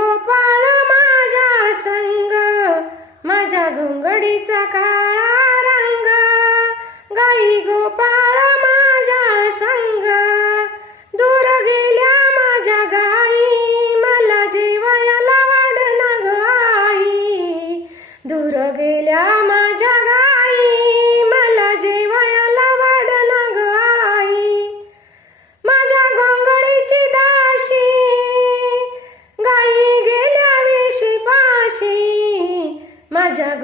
गोपाळ माझ्या संग, माझ्या घोंगडीचा काळा रंग. गाई गोपाळ माझ्या संग, दूर गेल्या माझ्या गाई, मला जेवायला वाढना ग आई. दूर गेल्या माझ्या गाई, मला जेवायला वाढना ग आई. माझ्या घोंगडीची दाशी, गाई गेल्या विशी पाशी, माझ्या